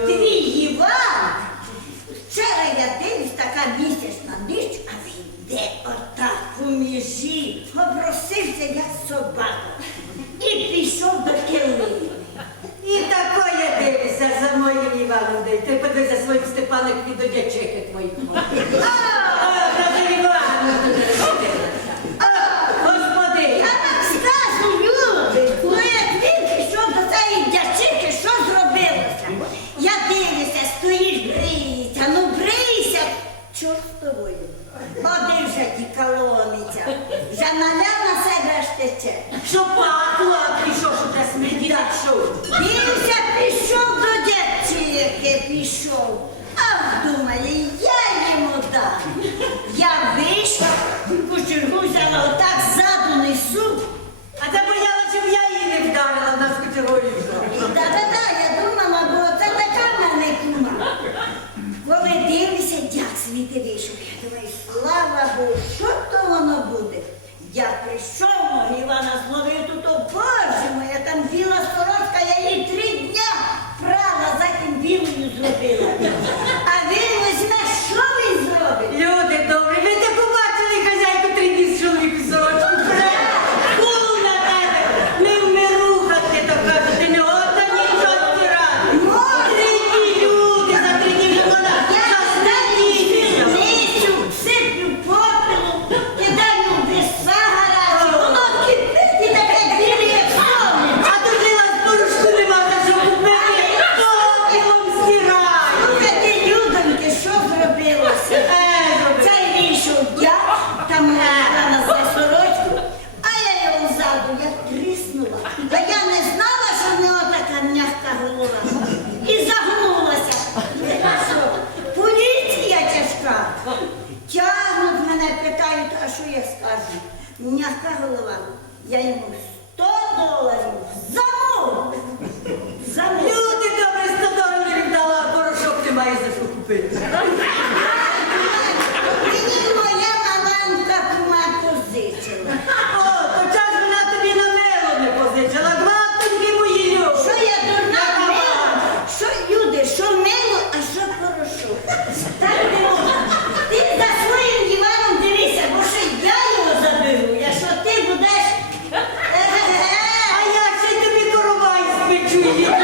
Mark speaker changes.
Speaker 1: Твій Іван, вчора я дивлюсь, така місячна ніч, а він йде отак у міжі, попросився, як собака, і пішов до килини.
Speaker 2: І такое дивишся за моїм Іваном, ти подивися своїм Степаном під одячи.
Speaker 1: леді колониця. Жаналя на себе ж тече.
Speaker 2: Що пакло, а пішов, що те смерді пішов.
Speaker 1: Дівся пішов до дівчинки, пішов. А вдумає, Слава Богу, що то воно буде? Я прийшов я скажу, м'яка голова, я ему 100 доларів замовлю. Замовлю.
Speaker 2: Люди добре 100 доларів дала, а порошок ти маєш за що купити. Thank you.